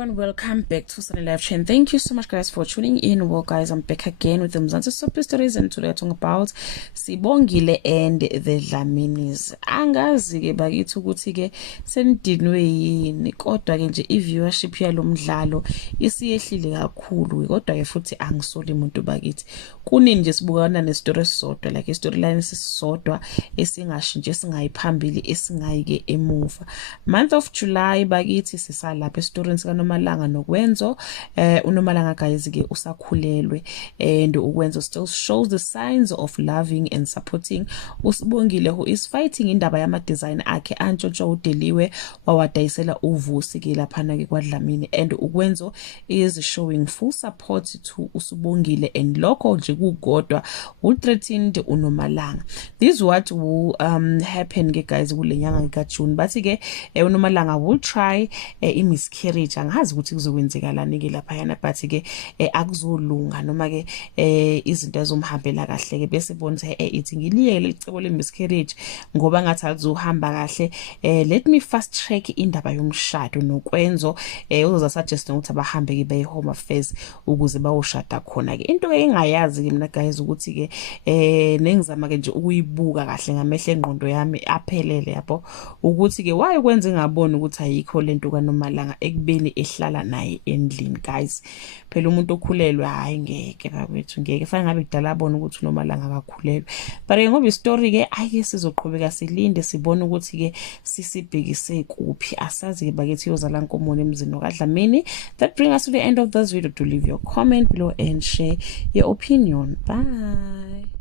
everyone, welcome back to Sunny Live Chain. Thank you so much guys for tuning in. Well guys, I'm back again with the Mzansi Soap Stories, and today I'm talking about Sibongile and the Dlaminis. Angazi ke bakithi ukuthi ke senidinwe yini, kodwa ke nje i-viewership yalo mdlalo isiyehlile kakhulu, kodwa ke futhi angisoli umuntu bakithi. Kunini nje sibukana nestory esisodwa, like storyline esisodwa esingashintshe, singayiphambili, esingayike emuva. Month of July bakithi sisalapha esitorini sika Nomalanga noKwenzo. uNomalanga guys ke usakhulelwe, and uKwenzo still shows the signs of loving and supporting uSibongile, who is fighting indaba yama design akhe antshontsho udeliwe wawadayisela uVusi ke laphana ke kwaDlamini, and uKwenzo is showing full support to uSibongile, and lokho nje kugodwa u-threatened uNomalanga. This what will happen ke guys kule nyanga kaJune, bathi ke uNomalanga will try miscarriage. Angazi ukuthi kuzokwenzekalani ke lapha yana, but ke akuzolunga noma ke izinto ezomhambela kahle ke bese bonise ithi ngiliyele icebo le miscarriage ngoba ngathi alizohamba kahle. Let me fast track indaba yomshado noKwenzo, uzoza suggest ukuthi abahambe ke beye home affairs ukuze bayoshada khona ke. Into engayazi ke mina guys ukuthi ke nengizama ke nje ukuyibuka kahle ngamehlo engqondo yami aphelele yabo, ukuthi ke why kwenze ngabona ukuthi ayikho lento kaNomalanga ekubeni ehlala naye endlini. Guys, phela umuntu okhulelwe hayi ngeke bakwethu, ngeke fanele ngabe kudala abona ukuthi uNomalanga akakhulelwe, but ngoba istory ke ake sizoqhubeka silinde sibone ukuthi ke sisibhekise kuphi. Asazi ke bakithi yozala nkomoni emzini kaDlamini. That brings us to the end of this video. To leave your comment below and share your opinion. Bye.